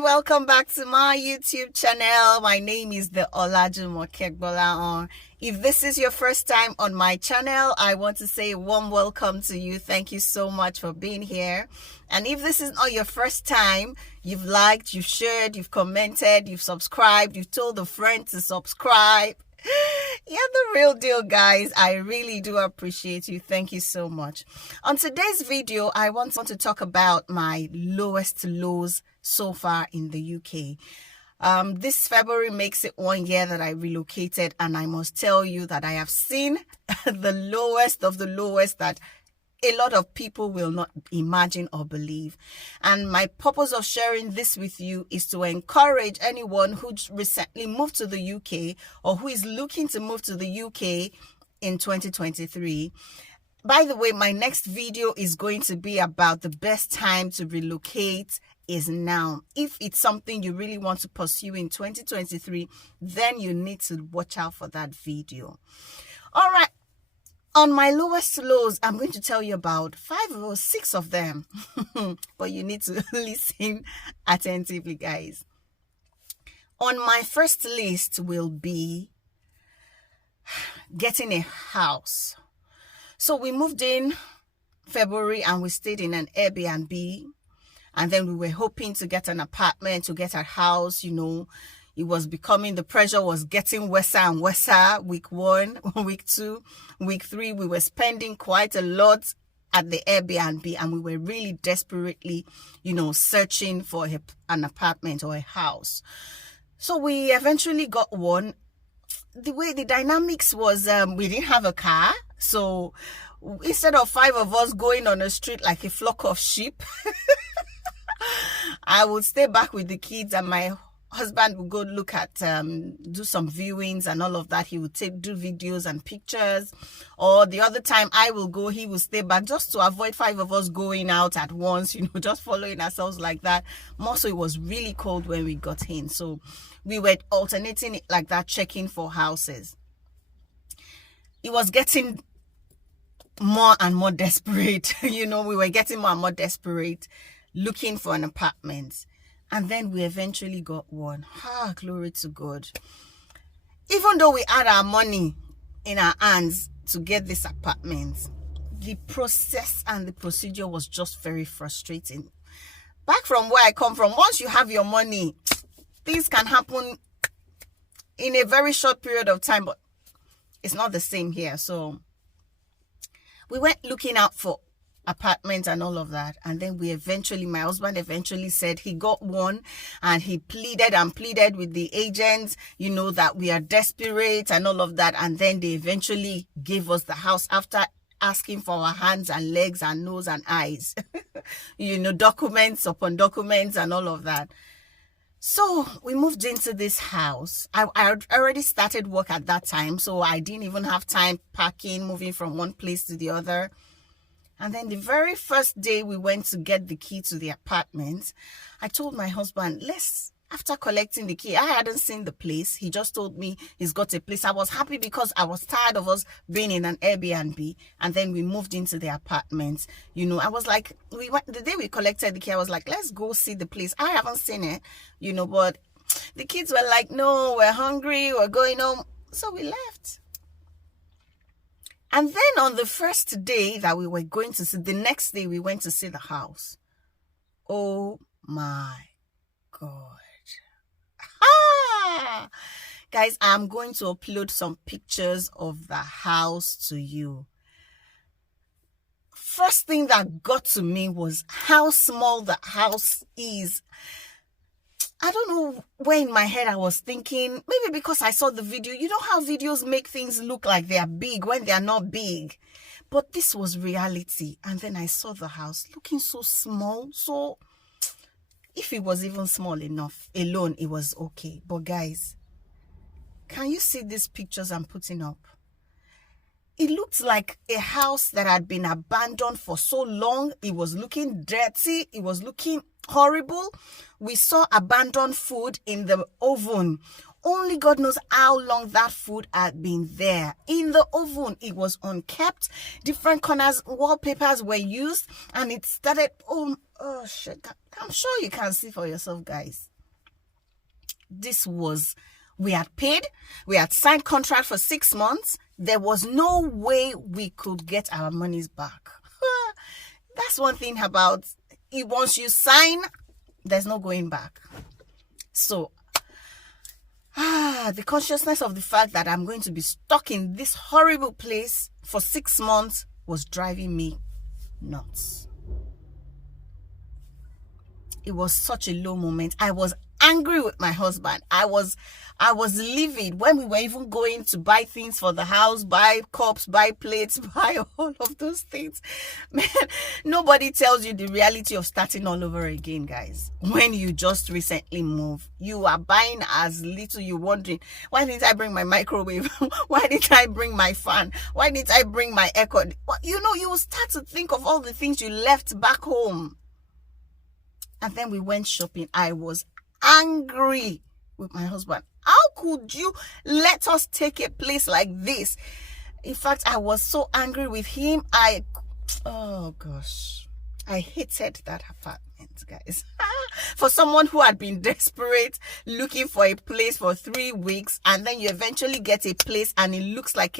and welcome back to my YouTube channel. My name is the Olajumoke Kegbola. If this is your first time on my channel, I want to say a warm welcome to you. Thank you so much for being here. And if this is not your first time, you've liked, you've shared, you've commented, you've subscribed, you've told a friend to subscribe. You're the real deal, guys. I really do appreciate you. Thank you so much. On today's video, I want to talk about my lowest lows so far in the UK. This February makes it 1 year that I relocated, and I must tell you that I have seen the lowest of the lowest that a lot of people will not imagine or believe. And my purpose of sharing this with you is to encourage anyone who recently moved to the UK or who is looking to move to the UK in 2023. By the way, my next video is going to be about the best time to relocate is now. If it's something you really want to pursue in 2023, then you need to watch out for that video. All right. On my lowest lows, I'm going to tell you about 5 or 6 of them. But you need to listen attentively, guys. On my first list will be getting a house. So we moved in February and we stayed in an Airbnb. And then we were hoping to get an apartment, to get a house, you know. It was becoming, the pressure was getting worse and worse. Week 1, week 2, week 3, we were spending quite a lot at the Airbnb, and we were really desperately, you know, searching for an apartment or a house. So we eventually got one. The way the dynamics was, we didn't have a car. So instead of 5 of us going on a street like a flock of sheep, I would stay back with the kids, and my husband would go look at, do some viewings and all of that. He would do videos and pictures. Or the other time I will go, he will stay back, just to avoid 5 of us going out at once, you know, just following ourselves like that. More so, it was really cold when we got in. So we were alternating it like that, checking for houses. It was getting more and more desperate. You know, we were getting more and more desperate, looking for an apartment. And then we eventually got one. Glory to God. Even though we had our money in our hands to get this apartment, the process and the procedure was just very frustrating. Back from where I come from, once you have your money, things can happen in a very short period of time, but it's not the same here. So we went looking out for apartment and all of that, and then my husband eventually said he got one, and he pleaded and pleaded with the agents, you know, that we are desperate and all of that, and then they eventually gave us the house after asking for our hands and legs and nose and eyes. You know, documents upon documents and all of that. So we moved into this house. I already started work at that time, so I didn't even have time packing, moving from one place to the other. And then the very first day we went to get the key to the apartment, I told my husband, after collecting the key, I hadn't seen the place. He just told me he's got a place. I was happy because I was tired of us being in an Airbnb. And then we moved into the apartment. You know, I was like, the day we collected the key, I was like, let's go see the place. I haven't seen it, you know, but the kids were like, no, we're hungry, we're going home. So we left. And then on the first day that we were going to see, the next day we went to see the house. Oh my God. Guys, I'm going to upload some pictures of the house to you. First thing that got to me was how small the house is. I don't know where in my head I was thinking, maybe because I saw the video. You know how videos make things look like they are big when they are not big. But this was reality. And then I saw the house looking so small. So if it was even small enough alone, it was okay. But guys, can you see these pictures I'm putting up? It looked like a house that had been abandoned for so long. It was looking dirty. It was looking horrible. We saw abandoned food in the oven. Only God knows how long that food had been there. In the oven, it was unkept. Different corners, wallpapers were used, and it started, oh shit. I'm sure you can see for yourself, guys. we had paid, we had signed contract for 6 months. There was no way we could get our monies back. That's one thing about it. Once you sign, there's no going back. So, the consciousness of the fact that I'm going to be stuck in this horrible place for 6 months was driving me nuts. It was such a low moment. I was angry with my husband. I was livid when we were even going to buy things for the house, buy cups, buy plates, buy all of those things. Man, nobody tells you the reality of starting all over again, guys. When you just recently moved, you are buying as little. You're wondering, why didn't I bring my microwave? Why didn't I bring my fan? Why didn't I bring my aircon? You know, you will start to think of all the things you left back home. And then we went shopping. I was angry with my husband. How could you let us take a place like this? In fact, I was so angry with him. Oh gosh, I hated that apartment, guys. For someone who had been desperate, looking for a place for 3 weeks, and then you eventually get a place and it looks like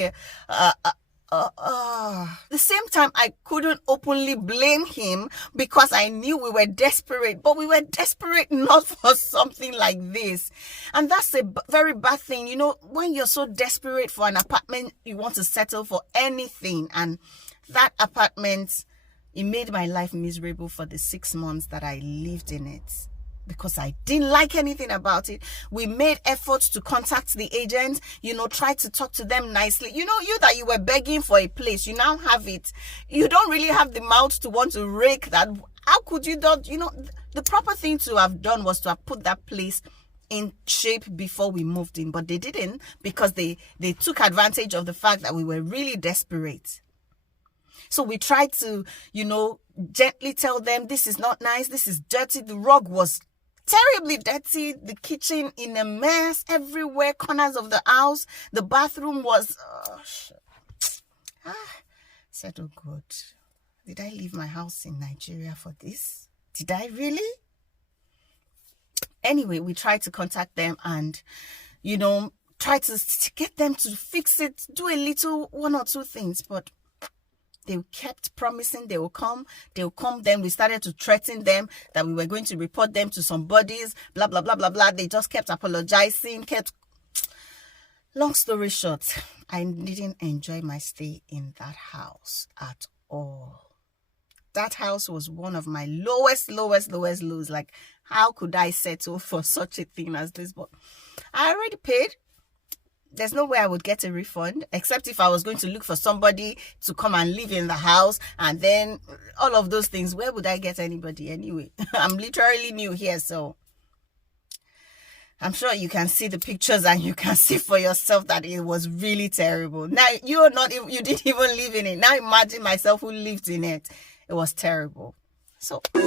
the same time, I couldn't openly blame him because I knew we were desperate, but we were desperate not for something like this. And that's a very bad thing. You know, when you're so desperate for an apartment, you want to settle for anything. And that apartment, it made my life miserable for the 6 months that I lived in it, because I didn't like anything about it. We made efforts to contact the agent, you know, try to talk to them nicely. You know, you were begging for a place, you now have it. You don't really have the mouth to want to rake that. How could you not? You know, the proper thing to have done was to have put that place in shape before we moved in, but they didn't, because they took advantage of the fact that we were really desperate. So we tried to, you know, gently tell them, this is not nice, this is dirty. The rug was terribly dirty, the kitchen in a mess everywhere, corners of the house. The bathroom was said, oh God, did I leave my house in Nigeria for this? Did I really? Anyway, we tried to contact them and, you know, try to get them to fix it, do a little, 1 or 2 things, but they kept promising they will come. Then we started to threaten them that we were going to report them to some bodies, blah, blah, blah, blah, blah. They just kept apologizing, Long story short, I didn't enjoy my stay in that house at all. That house was one of my lowest lows. Like, how could I settle for such a thing as this? But I already paid. There's no way I would get a refund, except if I was going to look for somebody to come and live in the house, and then all of those things. Where would I get anybody anyway? I'm literally new here, so I'm sure you can see the pictures and you can see for yourself that it was really terrible. Now, you didn't even live in it. Now imagine myself who lived in it. It was terrible. So let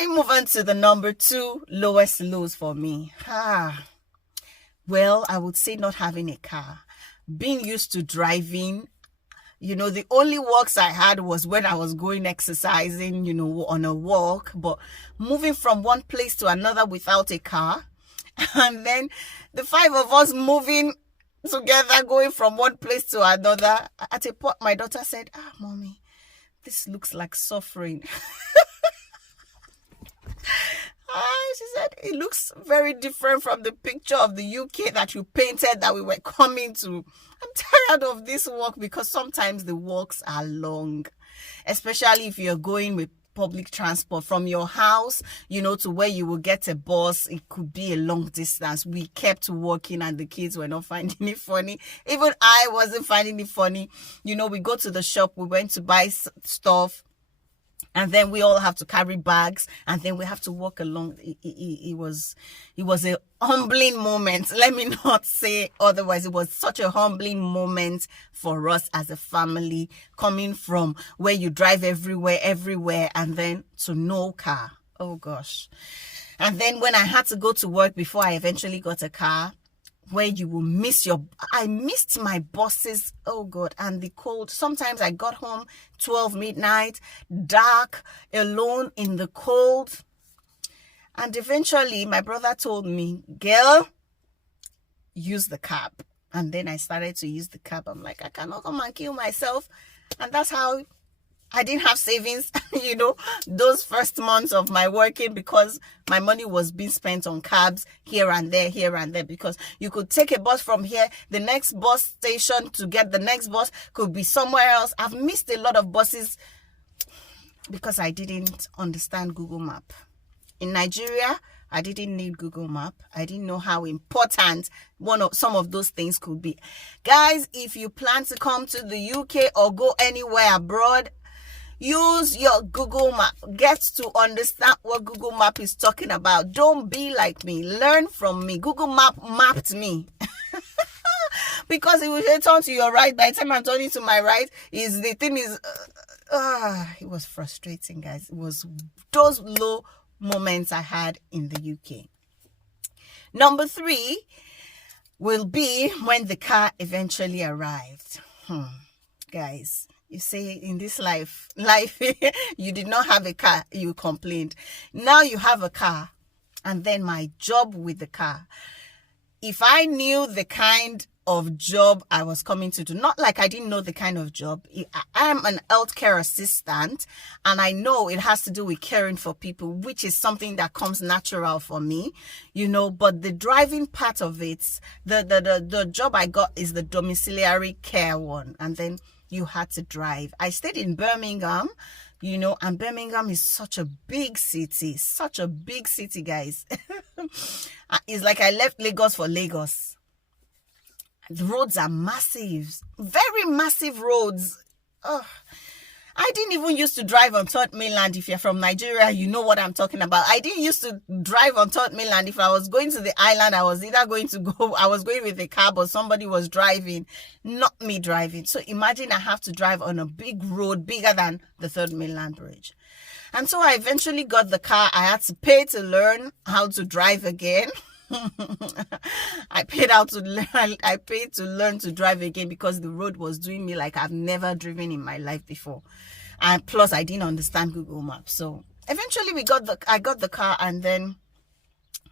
me move on to the number 2 lowest lows for me. Well, I would say not having a car. Being used to driving, you know, the only walks I had was when I was going exercising, you know, on a walk. But moving from one place to another without a car, and then the 5 of us moving together, going from one place to another. At a point, my daughter said, Mommy, this looks like suffering. She said, it looks very different from the picture of the UK that you painted that we were coming to. I'm tired of this walk, because sometimes the walks are long, especially if you're going with public transport from your house, you know, to where you will get a bus. It could be a long distance. We kept walking and the kids were not finding it funny. Even I wasn't finding it funny. You know, we go to the shop, we went to buy stuff, and then we all have to carry bags, and then we have to walk along. It was a humbling moment. Let me not say otherwise. It was such a humbling moment for us as a family, coming from where you drive everywhere, and then to no car. Oh gosh. And then when I had to go to work before I eventually got a car, where you will miss I missed my bosses, oh God, and the cold. Sometimes I got home 12 midnight, dark, alone in the cold. And eventually my brother told me, girl, use the cab. And then I started to use the cab. I'm like, I cannot come and kill myself. And that's how I didn't have savings, those first months of my working, because my money was being spent on cabs here and there, because you could take a bus from here, the next bus station to get the next bus could be somewhere else. I've missed a lot of buses because I didn't understand Google Map. In Nigeria, I didn't need Google Map. I didn't know how important some of those things could be. Guys, if you plan to come to the UK or go anywhere abroad, use your Google Map. Get to understand what Google Map is talking about. Don't be like me. Learn from me. Google Map mapped me. Because it will turn to your right. By the time I'm turning to my right, it was frustrating, guys. It was those low moments I had in the UK. Number 3 will be when the car eventually arrived. Guys, you say in this life you did not have a car, you complained. Now you have a car. And then my job with the car. If I knew the kind of job I was coming to do, not like I didn't know the kind of job. I am an healthcare assistant, and I know it has to do with caring for people, which is something that comes natural for me, but the driving part of it, the job I got is the domiciliary care one, and then you had to drive. I stayed in Birmingham, and Birmingham is such a big city, guys. It's like I left Lagos for Lagos. The roads are massive, very massive roads. I didn't even used to drive on third mainland. If you're from Nigeria, you know what I'm talking about. I didn't used to drive on third mainland. If I was going to the island, I was going with a cab or somebody was driving, not me driving. So imagine I have to drive on a big road bigger than the third mainland bridge. And so I eventually got the car. I had to pay to learn how to drive again. I paid to learn to drive again because the road was doing me like I've never driven in my life before. And plus I didn't understand Google Maps. So eventually I got the car, and then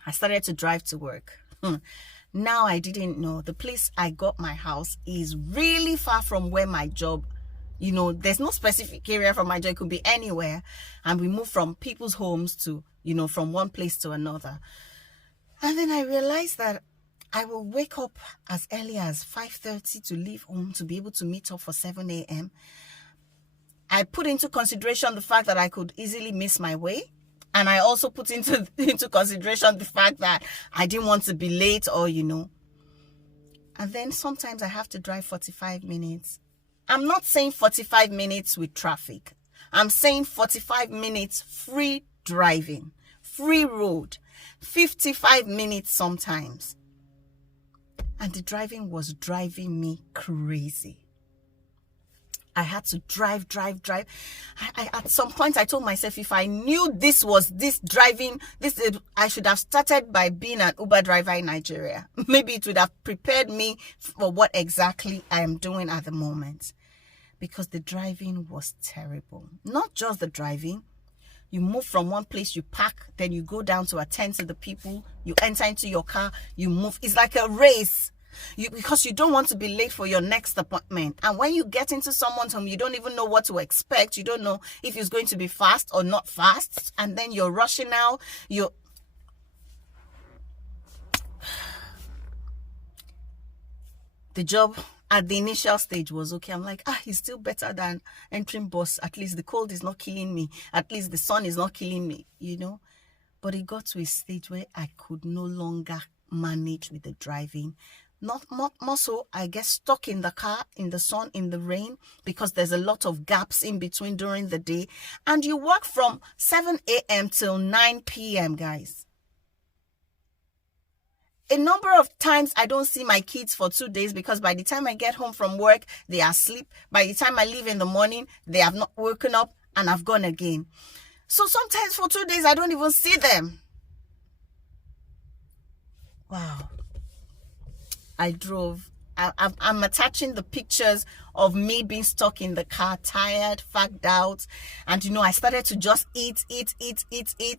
I started to drive to work. Now I didn't know the place I got my house is really far from where my job, there's no specific area for my job. It could be anywhere. And we moved from people's homes to, from one place to another. And then I realized that I will wake up as early as 5:30 to leave home to be able to meet up for 7 a.m. I put into consideration the fact that I could easily miss my way. And I also put into consideration the fact that I didn't want to be late or, And then sometimes I have to drive 45 minutes. I'm not saying 45 minutes with traffic. I'm saying 45 minutes free driving, free road. 55 minutes sometimes. And the driving was driving me crazy. I had to drive. At some point, I told myself, if I knew I should have started by being an Uber driver in Nigeria. Maybe it would have prepared me for what exactly I am doing at the moment. Because the driving was terrible. Not just the driving. You move from one place, you park, then you go down to attend to the people. You enter into your car, you move. It's like a race. Because you don't want to be late for your next appointment. And when you get into someone's home, you don't even know what to expect. You don't know if it's going to be fast or not fast. And then you're rushing out. The job at the initial stage was okay. I'm like, it's still better than entering bus. At least the cold is not killing me. At least the sun is not killing me, But it got to a stage where I could no longer manage with the driving. Not more so, I get stuck in the car, in the sun, in the rain, because there's a lot of gaps in between during the day. And you work from 7 a.m. till 9 p.m., guys. A number of times I don't see my kids for 2 days because by the time I get home from work, they are asleep. By the time I leave in the morning, they have not woken up and I've gone again. So sometimes for 2 days, I don't even see them. Wow. I drove. I'm attaching the pictures of me being stuck in the car, tired, fagged out. And, I started to just eat.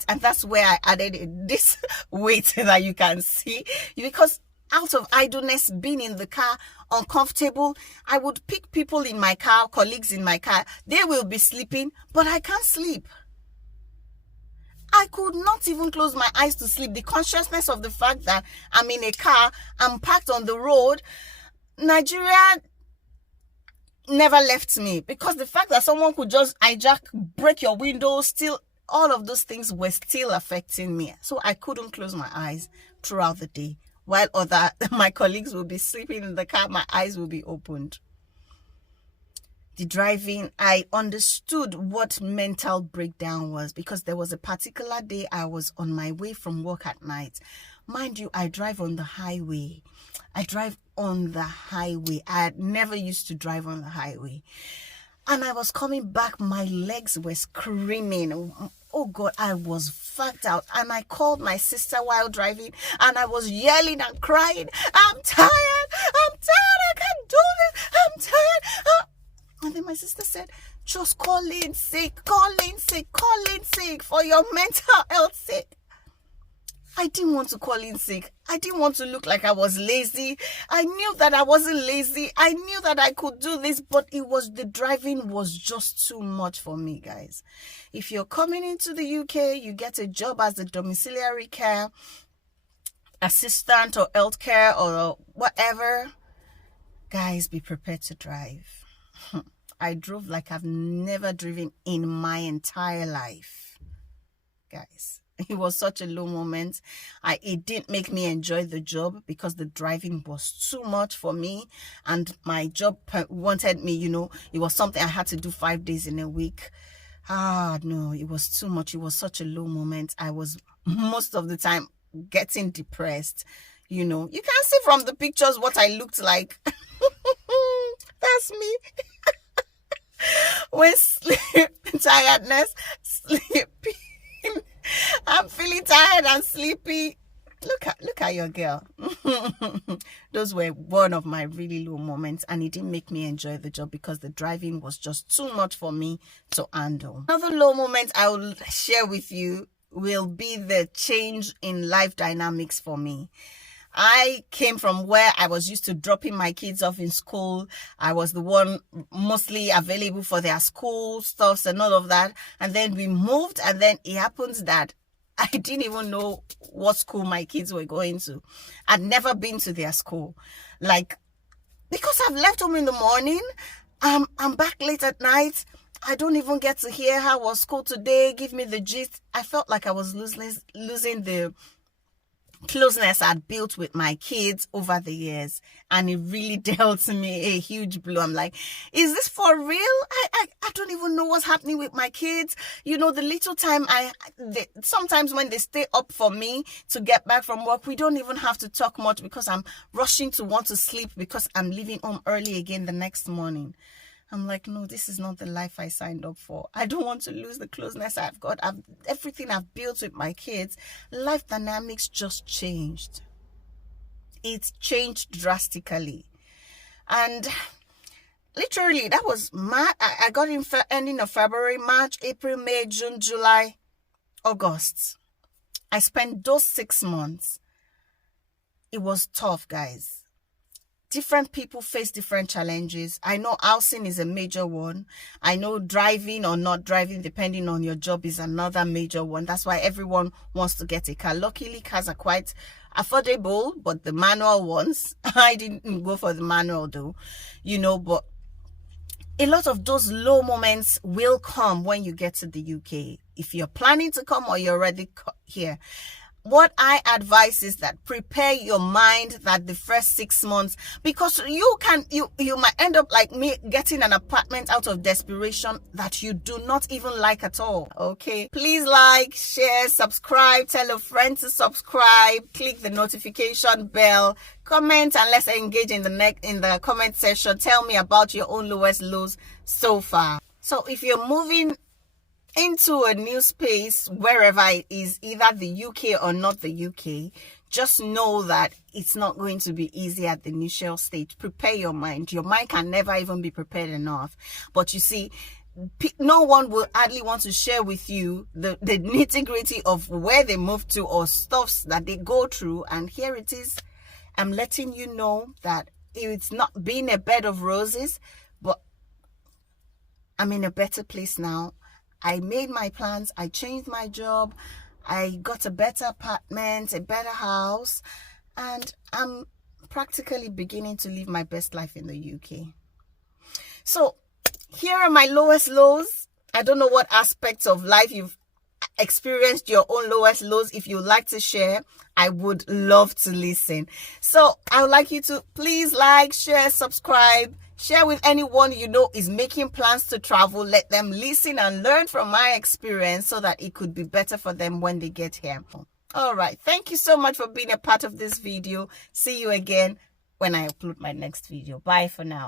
And that's where I added this weight that you can see. Because out of idleness, being in the car, uncomfortable, I would pick people in my car, colleagues in my car. They will be sleeping, but I can't sleep. I could not even close my eyes to sleep. The consciousness of the fact that I'm in a car, I'm parked on the road, Nigeria never left me, because the fact that someone could just break your windows, still, all of those things were still affecting me. So I couldn't close my eyes throughout the day. While my colleagues will be sleeping in the car, my eyes will be opened. The driving, I understood what mental breakdown was, because there was a particular day I was on my way from work at night. Mind you, I drive on the highway. I had never used to drive on the highway. And I was coming back, my legs were screaming. Oh God, I was fagged out. And I called my sister while driving, and I was yelling and crying, I'm tired, I can't do this, I'm tired. And then my sister said, just call in sick for your mental health sake. I didn't want to call in sick. I didn't want to look like I was lazy. I knew that I wasn't lazy. I knew that I could do this, but the driving was just too much for me, guys. If you're coming into the UK, you get a job as a domiciliary care assistant or healthcare or whatever, guys, be prepared to drive. I drove like I've never driven in my entire life, guys. It was such a low moment. It didn't make me enjoy the job, because the driving was too much for me, and my job wanted me, it was something I had to do 5 days in a week. No, it was too much. It was such a low moment. I was most of the time getting depressed. You can see from the pictures what I looked like. That's me. When tiredness, sleepy. I'm feeling tired and sleepy. Look at your girl. Those were one of my really low moments, and it didn't make me enjoy the job, because the driving was just too much for me to handle. Another low moment I will share with you will be the change in life dynamics for me. I came from where I was used to dropping my kids off in school. I was the one mostly available for their school stuffs and all of that. And then we moved, and then it happens that I didn't even know what school my kids were going to. I'd never been to their school. Because I've left home in the morning, I'm back late at night. I don't even get to hear how was school today. Give me the gist. I felt like I was losing the closeness I'd built with my kids over the years, and it really dealt me a huge blow. I'm like, is this for real? I don't even know what's happening with my kids. The little time sometimes when they stay up for me to get back from work, we don't even have to talk much, because I'm rushing to want to sleep, because I'm leaving home early again the next morning. I'm like, no, this is not the life I signed up for. I don't want to lose the closeness I've got. Everything I've built with my kids. Life dynamics just changed. It's changed drastically. And literally, that was I got in ending of February, March, April, May, June, July, August. I spent those 6 months. It was tough, guys. Different people face different challenges. I know housing is a major one. I know driving or not driving, depending on your job, is another major one. That's why everyone wants to get a car. Luckily, cars are quite affordable, but the manual ones, I didn't go for the manual though, but a lot of those low moments will come when you get to the UK. If you're planning to come or you're already here, what I advise is that prepare your mind that the first 6 months, because you might end up like me, getting an apartment out of desperation that you do not even like at all. Okay, please like, share, subscribe, tell a friend to subscribe, click the notification bell, comment, and let's engage in the comment section. Tell me about your own lowest lows so far. So if you're moving into a new space, wherever it is, either the UK or not the UK, just know that it's not going to be easy at the initial stage. Prepare your mind. Your mind can never even be prepared enough. But you see, no one will hardly want to share with you the nitty-gritty of where they move to or stuffs that they go through. And here it is. I'm letting you know that it's not been a bed of roses, but I'm in a better place now. I made my plans. I changed my job. I got a better apartment, a better house, and I'm practically beginning to live my best life in the UK. So here are my lowest lows. I don't know what aspects of life you've experienced your own lowest lows. If you'd like to share, I would love to listen. So I would like you to please like, share, subscribe, share with anyone you know is making plans to travel. Let them listen and learn from my experience so that it could be better for them when they get here. All right. Thank you so much for being a part of this video. See you again when I upload my next video. Bye for now.